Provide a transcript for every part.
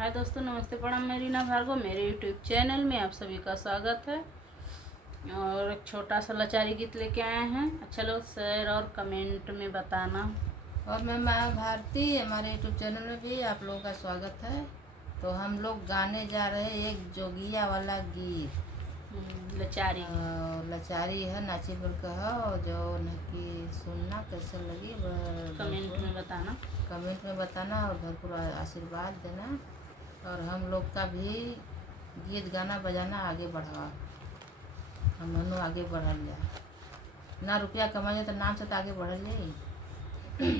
हाय दोस्तों, नमस्ते, प्रणाम। मैं रीना भार्गव, मेरे यूट्यूब चैनल में आप सभी का स्वागत है। और एक छोटा सा लाचारी गीत लेके आए हैं। अच्छा लो शेयर और कमेंट में बताना। और मैं माँ भारती, हमारे यूट्यूब चैनल में भी आप लोगों का स्वागत है। तो हम लोग गाने जा रहे हैं एक जोगिया वाला गीत। लाचारी लाचारी है, नाची बोल का है। और जो कि सुनना कैसे लगी कमेंट में बताना। कमेंट में बताना और भरपूर आशीर्वाद देना। और हम लोग का भी गीत गाना बजाना आगे बढ़ा, हम दोनों आगे बढ़ लिया ना। रुपया कमाए तो नाम से तो आगे बढ़ ले।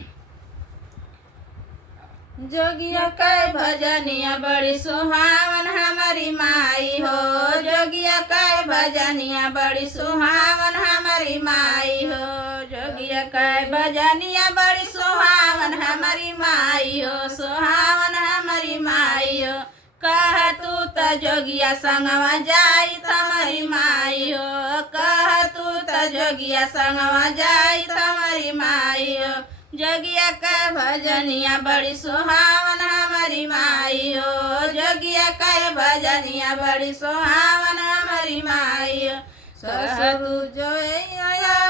जोगिया के भजनिया बड़ी सुहावन हमारी माई हो। जोगिया के भजनिया बड़ी सुहावन हमारी माई हो। जोगिया के भजनिया बड़ी सुहावन हमारी माई हो। सुहावन हमारी माई हो। कह तू त जोगिया संगवा जाई तमरी माई हो। कह तू त जोगिया संगवा जाई तमरी माई हो। जोगिया का भजनिया बड़ी सुहावन हमारी माई हो। जोगिया का भजनिया बड़ी सुहावन हमारी माई हो। ससुर जो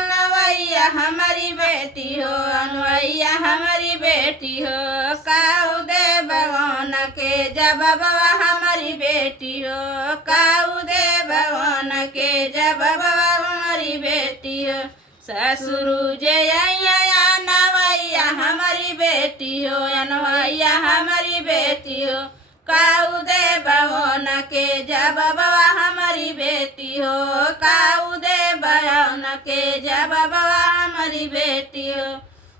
नवैया हमारी बेटी हो। अनवैया हमारी बेटी हो। काऊ दे भवन के जब बाबा हमारी बेटी हो। काऊ दे भवन के जब बाबा हमारी बेटी हो। ससुर जय नवैया हमारी बेटी हो। अनवैया हमारी बेटी हो। काऊ दे भवन के जब बाबा हमारी बेटी हो। काऊ दे भवन के जब बाबा हमारी बेटी हो।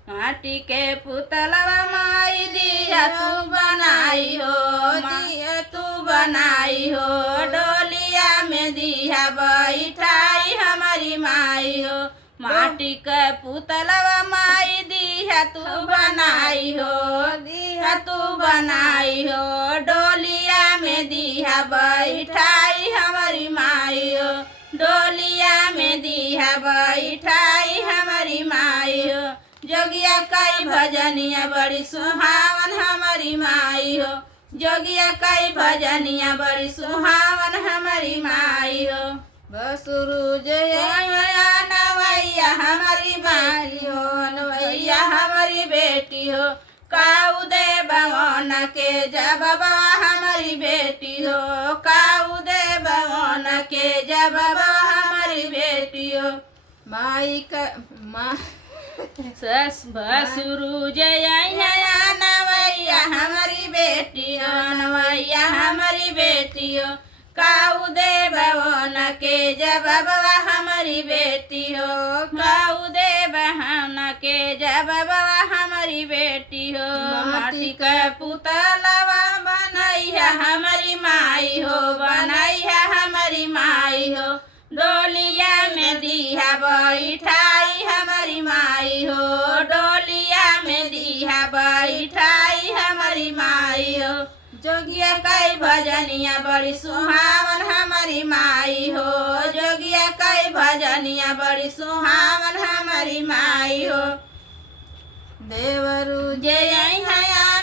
माटी के पुतलवा माई दिया तू बनाई हो। दिया तू बनाई हो। डोलिया में दिया बैठाई हमारी माई हो। माटी के पुतलवा माई दिया तू बनाई हो। दिया तू बनाई हो। डोलिया में दिया बैठाई हमारी माई हो। डोलिया में दिया बैठाई हमारी माई हो। जोगिया कई भजनिया बड़ी सुहावन हमारी माई हो। जोगिया कई भजनिया बड़ी सुहावन हमारी माई हो। बसुरु जय नवैया हमारी माई हो। नवैया हमारी बेटी हो। काऊ दे भवन के जब बाबा हमारी बेटी हो। काऊ दे भवन के जब बाबा हमारी बेटी हो। माई का बसुरु जय नवैया हमारी बेटी हो। नवैया हमारी बेटी हो। काऊ दे भवन के जब बाबा हमारी बेटी हो। काऊ दे भवन के जब बाबा हमारी बेटी हो। माटी का पुतलवा बनैया हमारी माई हो। बनैया हमारी माई हो। डोलिया में दिया बैठाई हमारी माई हो। डोलिया में दिया बैठाई हमारी माई हो। जोगिया कई भजनिया बड़ी सुहावन हमारी माई हो। जोगिया कई भजनिया बड़ी सुहावन हमारी माई हो। देवरु जय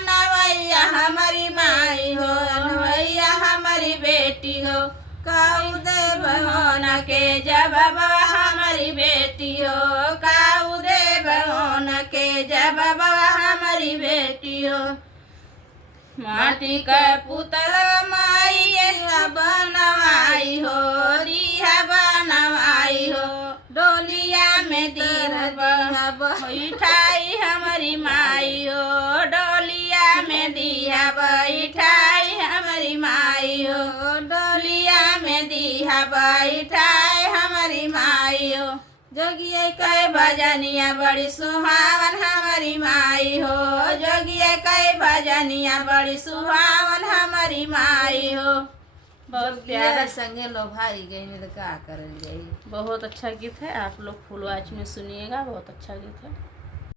नवैया हमारी माई हो। नवैया हमारी बेटी हो। काऊ दे भवन के जब बाबा हमारी बेटी हो। काऊ दे भवन के जब बाबा हमारी बेटी हो। माटी का पुतल माई बनवाई हो। दिया बनवाई हो। डोलिया में दिया बैठाई हमारी माई हो। डोलिया में दिया बैठाई हमारी माई हो। डोलिया में दिया बैठाई हमारी माई हो। जोगिया कई भजनिया बड़ी सुहावन हमारी माई हो। जोगिया कई भजनिया बड़ी सुहावन हमारी माई हो। बहुत प्यारा संगे लोभाई गई में तो क्या कर गई। बहुत अच्छा गीत है। आप लोग फुल वॉच में सुनिएगा। बहुत अच्छा गीत है।